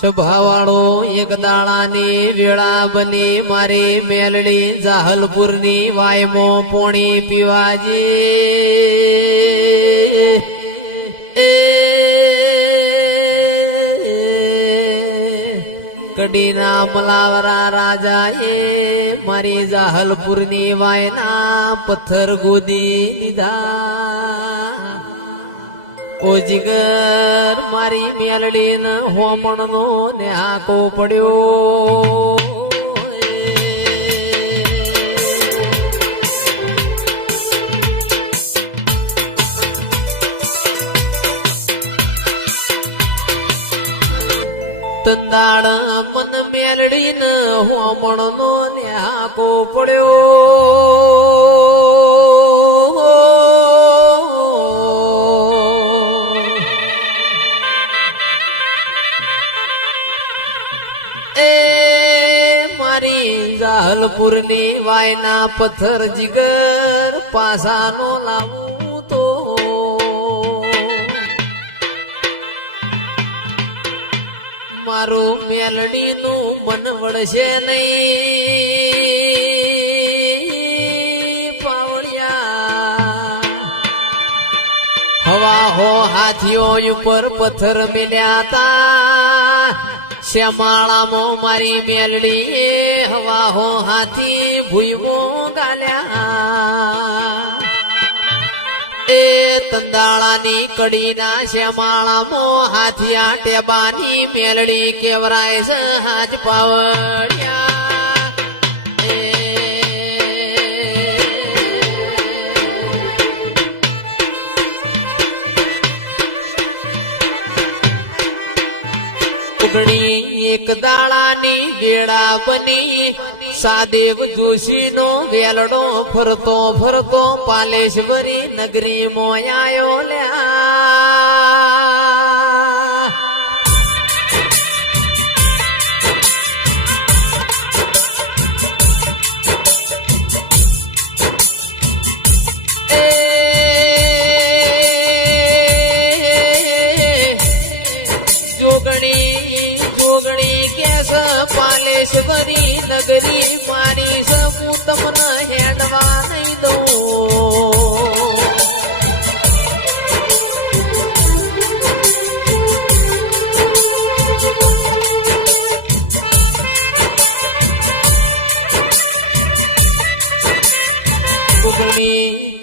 સભાવાળો એક દાણાની વેળા બની મારી મેલડી જાહલપુરની વાયમો પોણી પીવાજી. કડીના મલાવરા રાજા એ મારી જાહલપુરની વાયના પથ્થર ગોદી દીધા. ઓ જીગર, મારી મેલડી ને હોમણ નો ને હાકો પડ્યો. તંદાળ મન મેલડી ને હોમણ નો ને હાકો પડ્યો. જાહલપુરની વાયના પથ્થર જીગર પાસાનો લાવું તો. મારું મેલડીનું મન વળશે નહીં, પાવળિયા. હવા હો હાથીઓ ઉપર પથ્થર મિલ્યા તા શ્યામાળામાં મારી મેલડી એ હવા હો હાથી ભૂયમો ગાલ્યા. એ તંદાળાની કડીના શ્યામાળામાં હાથિયા ટેબાની મેલડી કેવરાય સહાજ હાજ પાવડિયા. બની સાદેવ જોશી નો વેલડો ફરતો ફરતો પાલેશ્વરી નગરી મોયાયો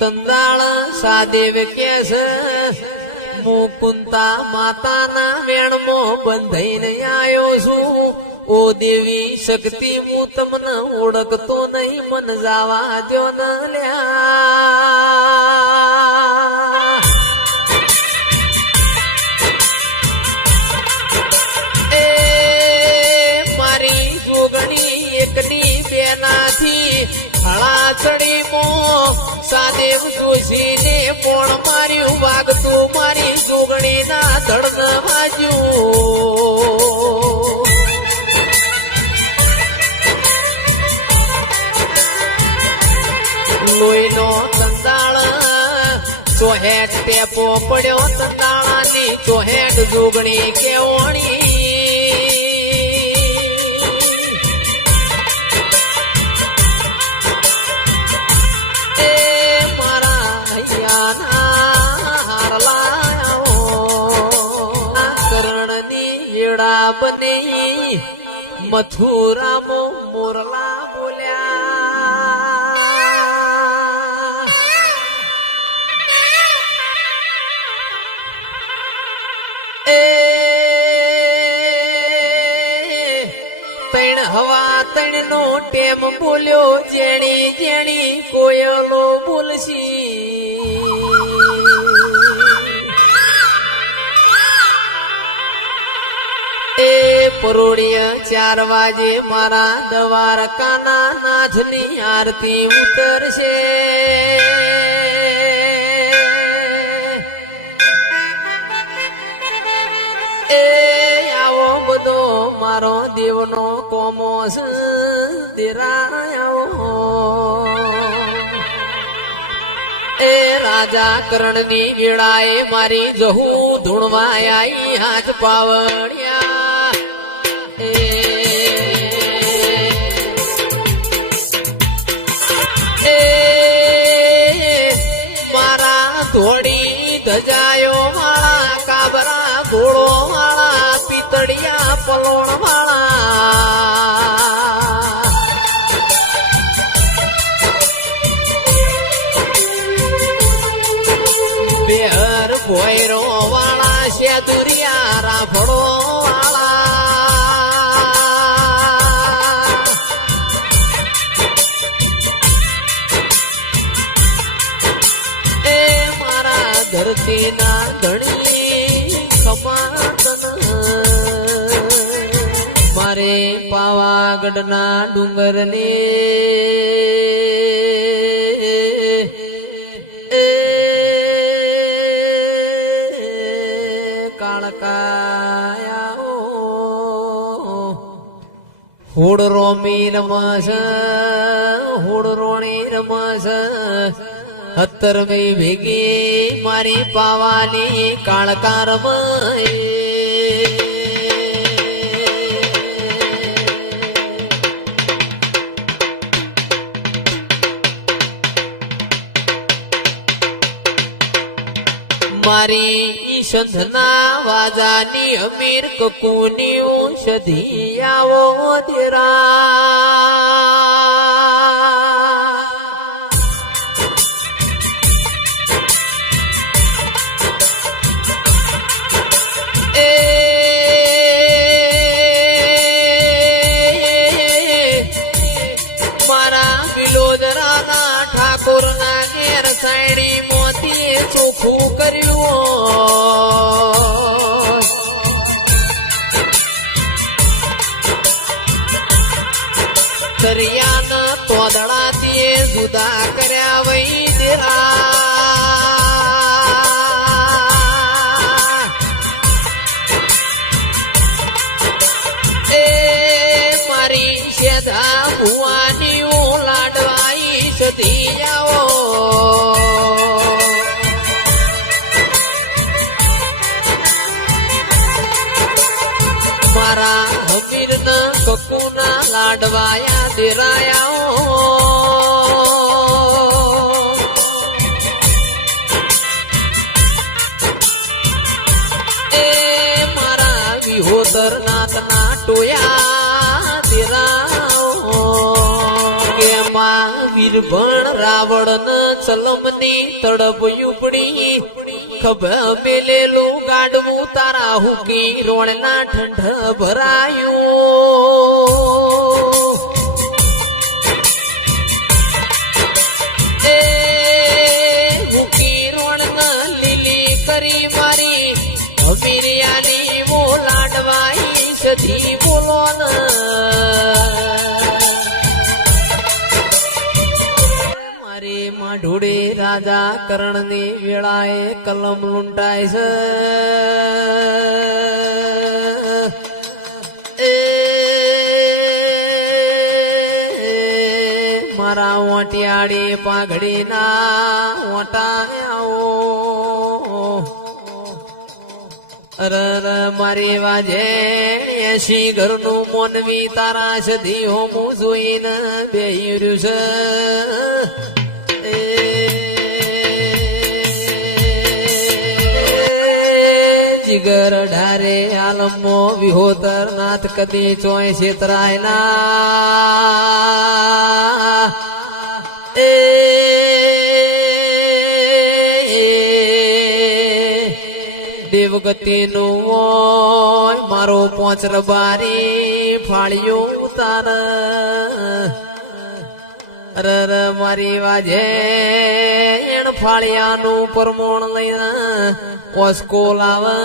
તંદાળ સાદેવ કેસ. મુકુંતા માતાના વેણમો બંધાઈને આવ્યો છું. ઓ દેવી શક્તિ, હું તમને ઓળખતો નહીં. મન જાવા દો ન લ્યા. જોગણી કેવણી? મથુરામો મોરલા. એ તણ હવા ટેમ બોલ્યો, જેણી જેણી કોયલો બોલશી. એ પરોડિયા ચાર વાગે મારા દવારકાના નાથની આરતી ઉતરશે. દેવનો કોમો તેરાયો એ રાજા કરણની વેળાએ મારી જહુ ધૂણવાય આઈ, હાથ પાવડ્યા એ મારા ધોડી ધજાયો માળા કાબરા ઘોડો માળા પીતળિયા પલોણ મારા ધરતીના ધણી ખમાતન મારે પાવાગઢના ડુંગરને કાળકાયા હુડ રોમી રમસ હુડ રોણી રમસ હતર મી ભેગી મારી પાવાની કાળકાર મારી ઈ સંધના વાજાની અમીર કકુની ઔષધી આવો દેરા દેરાયા એ મારા વિહોદર નાથના ટોયા વીરભણ રાવણ ચલમની તડપ ઉપડી. ખભ મેલેલું ગાડવું તારા હુકી રોણના ઠંડ ભરાયું. માઢોડે રાજા કરણની વેળાએ કલમ લૂંટાય છે. મારા ઓટિયાળી પાઘડીના ઓટા આવો. અરર મારી વાજે એસી ઘરનું મોનવી તારા સધી હોમું જોઈને બેહ્યું છે. જીગર ઢારે આલમો વિહોતર નાથ કદી ચોય છેતરાયના એ દેવગતિ નું હોય મારો પોચ રબારી ફાળ્યું ઉતાર. રર મારી વાજે ફાળિયાનું પરમોણ લઈને ઓસ્કો લાવે